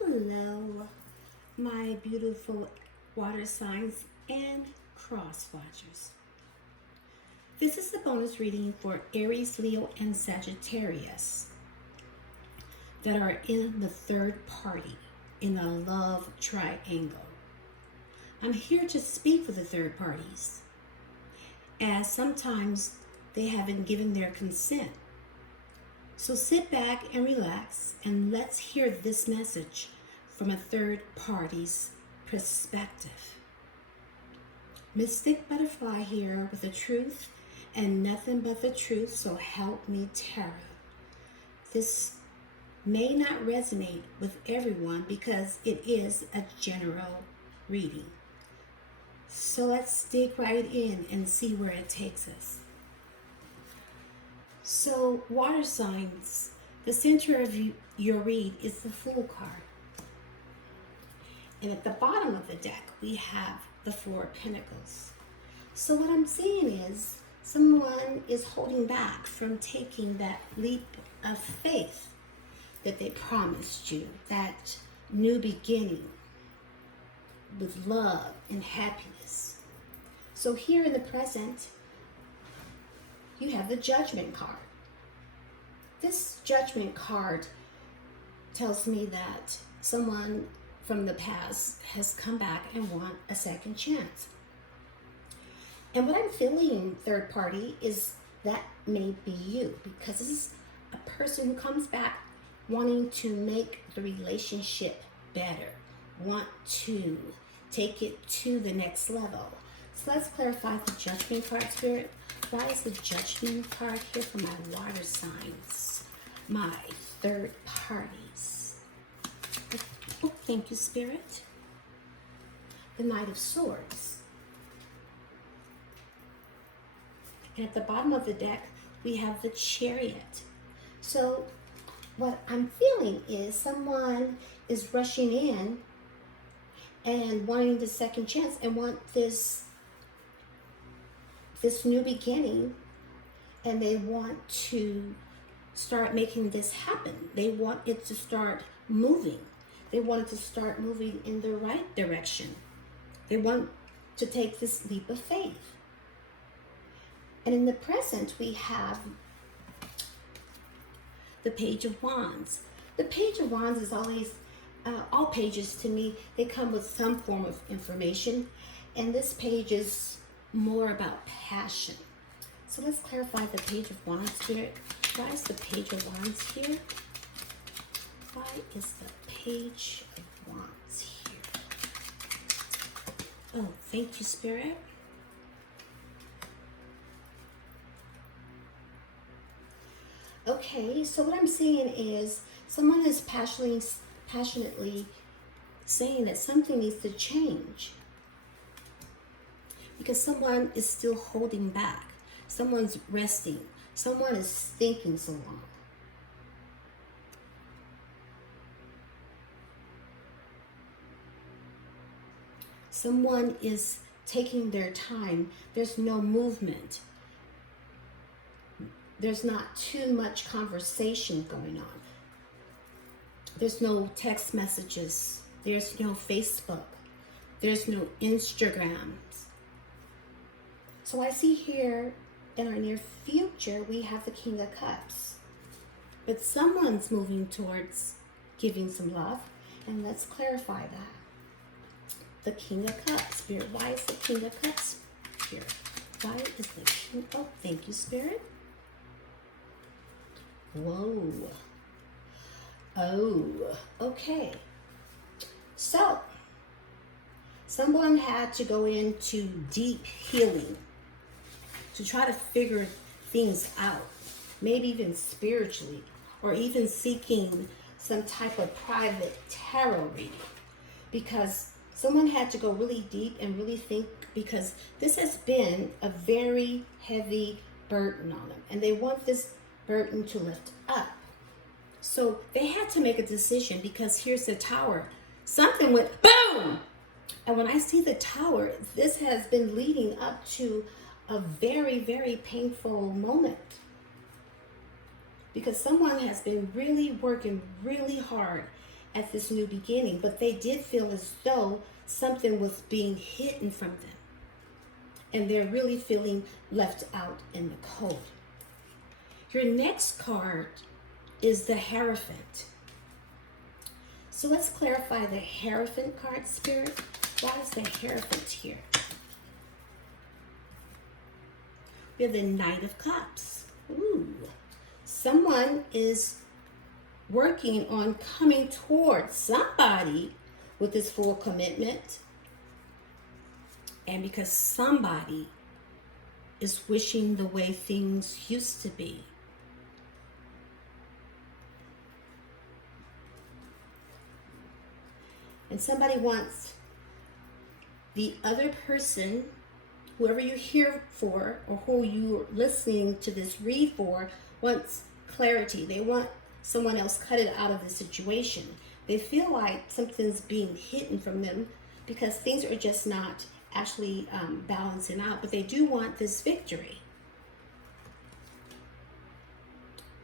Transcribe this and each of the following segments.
Hello, my beautiful water signs and cross watchers. This is the bonus reading for Aries, Leo, and Sagittarius that are in the third party in a love triangle. I'm here to speak for the third parties, as sometimes they haven't given their consent. So sit back and relax, and let's hear this message from a third party's perspective. Mystic Butterfly here with the truth and nothing but the truth, so help me Tara. This may not resonate with everyone because it is a general reading. So let's dig right in and see where it takes us. So, water signs, the center of your read is the Fool card. And at the bottom of the deck, we have the Four of Pentacles. So what I'm seeing is someone is holding back from taking that leap of faith that they promised you, that new beginning with love and happiness. So here in the present, you have the Judgment card. This Judgment card tells me that someone from the past has come back and want a second chance. And what I'm feeling, third party, is that may be you, because this is a person who comes back wanting to make the relationship better, want to take it to the next level. So let's clarify the Judgment card, Spirit. Why is the Judgment card here for my water signs, my third parties? Oh, thank you, Spirit. The Knight of Swords. And at the bottom of the deck, we have the Chariot. So what I'm feeling is someone is rushing in and wanting the second chance and want this new beginning, and they want to start making this happen. They want it to start moving. They want it to start moving in the right direction. They want to take this leap of faith. And in the present, we have the Page of Wands. The Page of Wands is always, all pages to me, they come with some form of information. And this page is more about passion. So let's clarify the Page of Wands, Spirit. Why is the Page of Wands here? Why is the Page of Wands here? Oh, thank you, Spirit. Okay, so what I'm seeing is someone is passionately saying that something needs to change, because someone is still holding back. Someone's resting. Someone is thinking so long. Someone is taking their time. There's no movement. There's not too much conversation going on. There's no text messages. There's no Facebook. There's no Instagrams. So I see here in our near future, we have the King of Cups. But someone's moving towards giving some love. And let's clarify that. The King of Cups, Spirit. Why is the King of Cups here? Why is the King? Oh, thank you, Spirit. Whoa. Oh, okay. So, someone had to go into deep healing to try to figure things out, maybe even spiritually, or even seeking some type of private tarot reading, because someone had to go really deep and really think, because this has been a very heavy burden on them, and they want this burden to lift up. So they had to make a decision, because here's the Tower. Something went boom! And when I see the Tower, this has been leading up to a very, very painful moment, because someone has been really working really hard at this new beginning, but they did feel as though something was being hidden from them. And they're really feeling left out in the cold. Your next card is the Hierophant. So let's clarify the Hierophant card, Spirit. Why is the Hierophant here? We have the Knight of Cups. Ooh. Someone is working on coming towards somebody with this full commitment. And because somebody is wishing the way things used to be. And somebody wants the other person, whoever you're here for or who you're listening to this read for, wants clarity. They want someone else cut it out of the situation. They feel like something's being hidden from them because things are just not actually balancing out, but they do want this victory.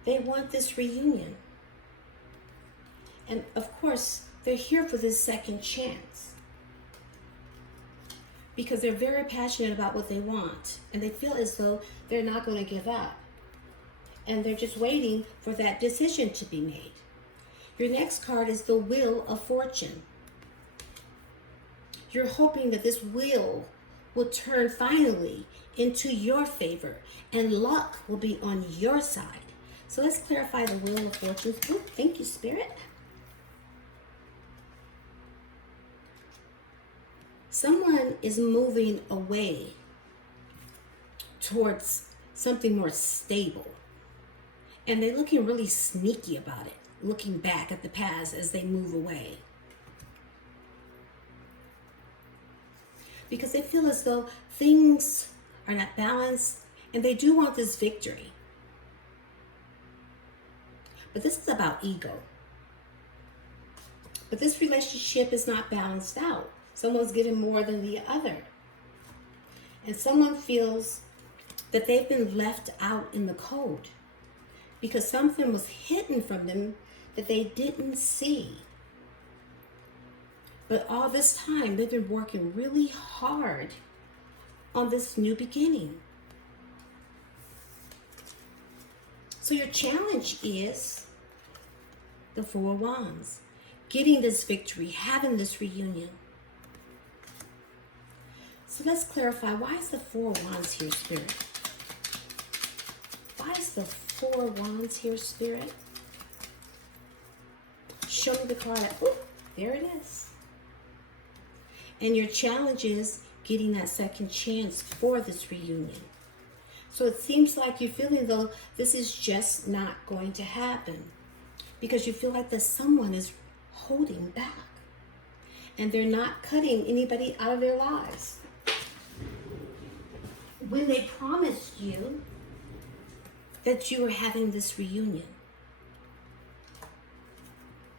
They want this reunion. And of course, they're here for this second chance because they're very passionate about what they want and they feel as though they're not going to give up. And they're just waiting for that decision to be made. Your next card is the Wheel of Fortune. You're hoping that this wheel will turn finally into your favor and luck will be on your side. So let's clarify the Wheel of Fortune. Oh, thank you, Spirit. Someone is moving away towards something more stable. And they're looking really sneaky about it, looking back at the past as they move away. Because they feel as though things are not balanced and they do want this victory. But this is about ego. But this relationship is not balanced out. Someone's giving more than the other. And someone feels that they've been left out in the cold because something was hidden from them that they didn't see. But all this time, they've been working really hard on this new beginning. So your challenge is the Four of Wands, getting this victory, having this reunion. So let's clarify, why is the Four of Wands here, Spirit? Why is the Four of Wands here, Spirit? Show me the card. Oh, there it is. And your challenge is getting that second chance for this reunion. So it seems like you're feeling though this is just not going to happen because you feel like that someone is holding back and they're not cutting anybody out of their lives. When they promised you that you were having this reunion,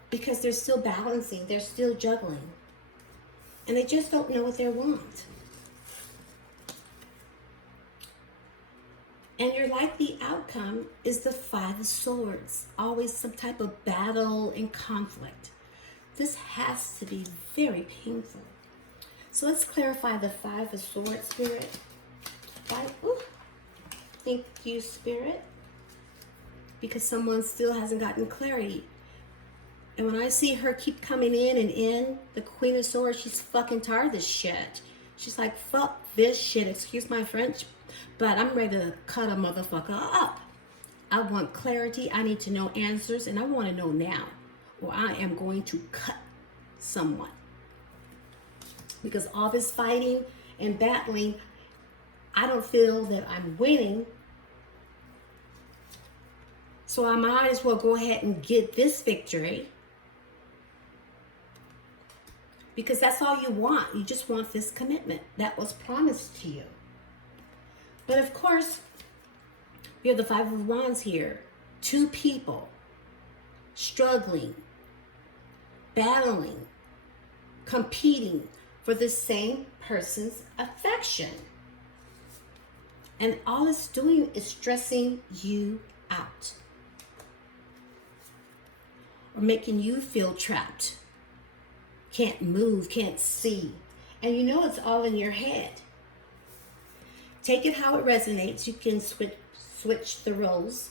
because they're still balancing, they're still juggling, and they just don't know what they want. And your likely outcome is the Five of Swords, always some type of battle and conflict. This has to be very painful. So let's clarify the Five of Swords, Spirit. Thank you, Spirit. Because someone still hasn't gotten clarity. And when I see her keep coming in and in, the Queen of Swords, she's fucking tired of this shit. She's like, fuck this shit, excuse my French, but I'm ready to cut a motherfucker up. I want clarity, I need to know answers, and I want to know now, or I am going to cut someone. Because all this fighting and battling, I don't feel that I'm winning. So I might as well go ahead and get this victory. Because that's all you want. You just want this commitment that was promised to you. But of course, we have the Five of Wands here. Two people struggling, battling, competing for the same person's affection. And all it's doing is stressing you out. or making you feel trapped. Can't move, can't see. And you know it's all in your head. Take it how it resonates. You can switch the roles.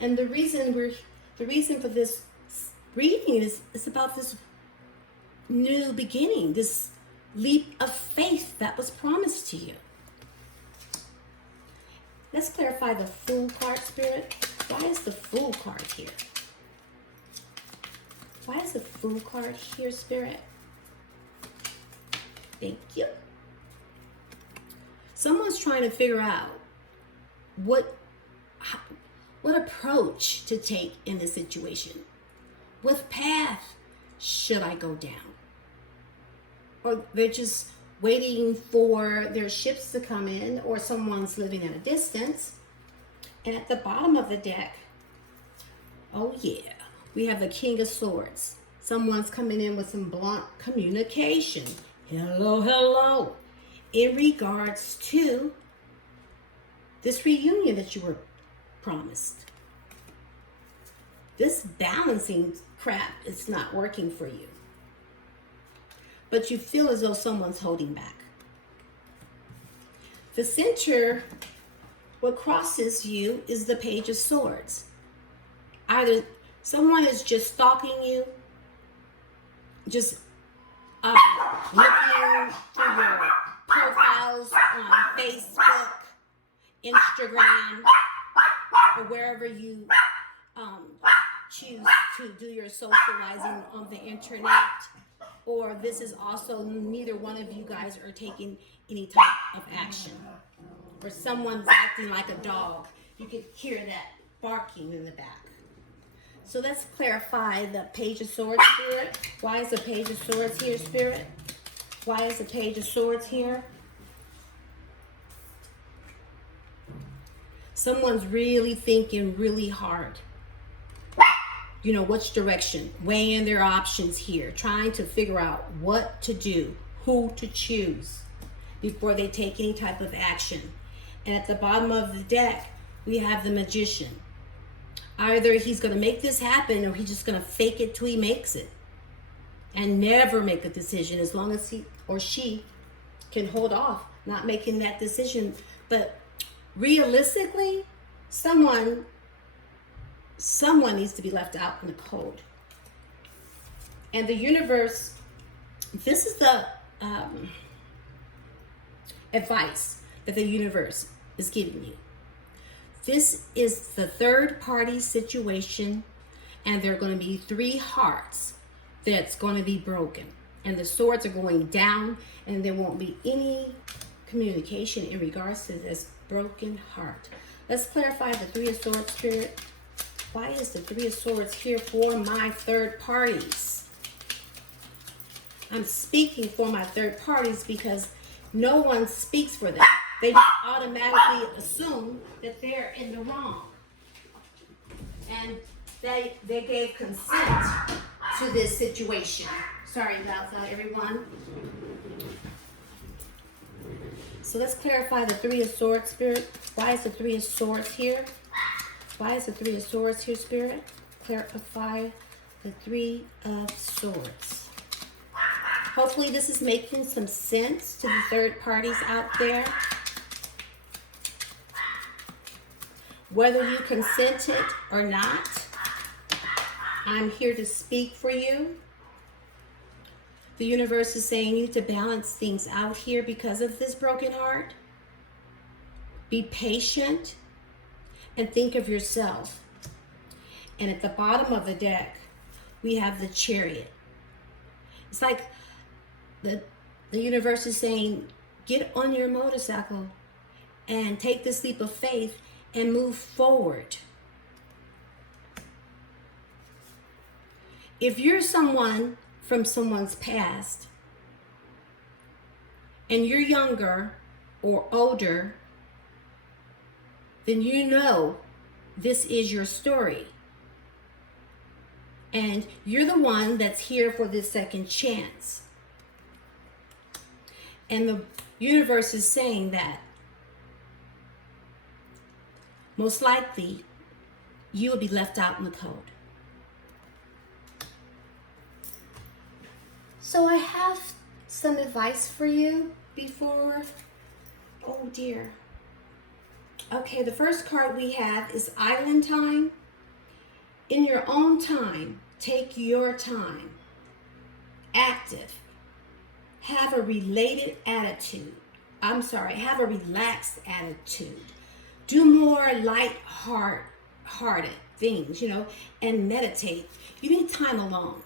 And the reason for this reading is about this new beginning, this leap of faith that was promised to you. Let's clarify the Fool card, Spirit. Why is the Fool card here? Why is the Fool card here, Spirit? Thank you. Someone's trying to figure out what approach to take in this situation. What path should I go down? Or they're just waiting for their ships to come in, or someone's living at a distance. And at the bottom of the deck, oh yeah, we have the King of Swords. Someone's coming in with some blunt communication. Hello, hello. In regards to this reunion that you were promised. This balancing crap is not working for you. But you feel as though someone's holding back. The center, what crosses you is the Page of Swords. Either someone is just stalking you, just looking through your profiles on Facebook, Instagram, or wherever you choose to do your socializing on the internet. Or this is also neither one of you guys are taking any type of action. Or someone's acting like a dog. You can hear that barking in the back. So let's clarify the Page of Swords, Spirit. Why is the Page of Swords here, Spirit? Why is the Page of Swords here? Someone's really thinking really hard. You know, which direction, weighing their options here, trying to figure out what to do, who to choose before they take any type of action. And at the bottom of the deck, we have the Magician. Either he's going to make this happen, or he's just going to fake it till he makes it and never make a decision, as long as he or she can hold off not making that decision. But realistically, someone needs to be left out in the cold. And the universe, this is the advice that the universe is giving you. This is the third party situation, and there are going to be 3 hearts that's going to be broken. And the swords are going down, and there won't be any communication in regards to this broken heart. Let's clarify the 3 of Swords, Spirit. Why is the 3 of Swords here for my third parties? I'm speaking for my third parties because no one speaks for them. They just automatically assume that they're in the wrong. And they gave consent to this situation. Sorry about that, everyone. So let's clarify the 3 of Swords, Spirit. Why is the 3 of Swords here? Why is the 3 of Swords here, Spirit? Clarify the 3 of Swords. Hopefully this is making some sense to the third parties out there. Whether you consented or not, I'm here to speak for you. The universe is saying you need to balance things out here because of this broken heart. Be patient and think of yourself. And at the bottom of the deck, we have the Chariot. It's like the universe is saying, get on your motorcycle and take this leap of faith and move forward. If you're someone from someone's past and you're younger or older, then you know this is your story. And you're the one that's here for this second chance. And the universe is saying that most likely you will be left out in the cold. So I have some advice for you before, oh dear. Okay, the first card we have is Island Time. In your own time, take your time. Active. Have a related attitude. Have a relaxed attitude. Do more light-hearted things, and meditate. You need time alone.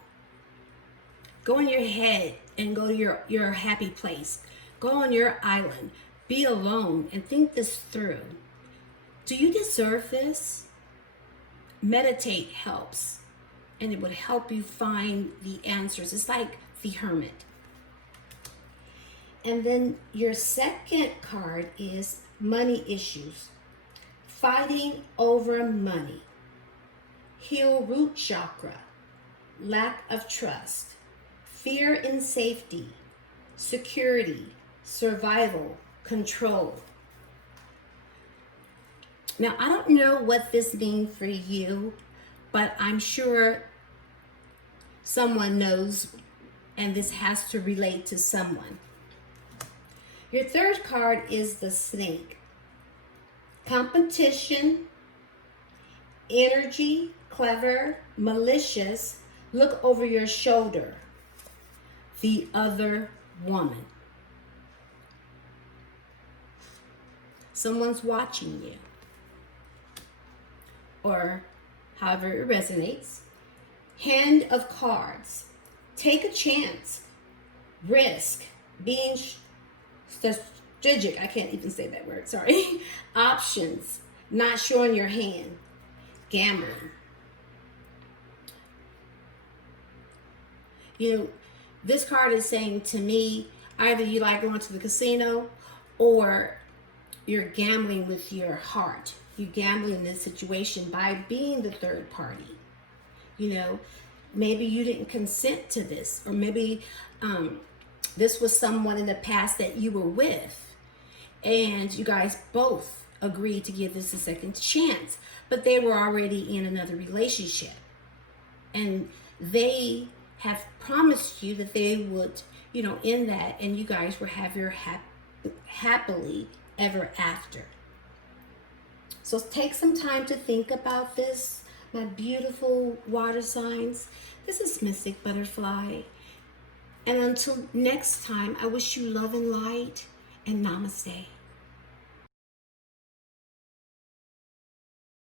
Go in your head and go to your happy place. Go on your island. Be alone and think this through. Do you deserve this? Meditate helps, and it would help you find the answers. It's like the Hermit. And then your second card is money issues. Fighting over money. Heal root chakra. Lack of trust. Fear and safety. Security. Survival. Control. Now, I don't know what this means for you, but I'm sure someone knows, and this has to relate to someone. Your third card is the Snake. Competition, energy, clever, malicious, look over your shoulder. The other woman. Someone's watching you. Or however it resonates. Hand of cards. Take a chance. Risk. Being strategic. I can't even say that word, sorry. Options. Not showing your hand. Gambling. This card is saying to me, either you like going to the casino or you're gambling with your heart. You gambling in this situation by being the third party. Maybe you didn't consent to this, or maybe this was someone in the past that you were with, and you guys both agreed to give this a second chance, but they were already in another relationship, and they have promised you that they would, end that, and you guys will have your happily ever after. So take some time to think about this, my beautiful water signs. This is Mystic Butterfly. And until next time, I wish you love and light, and namaste.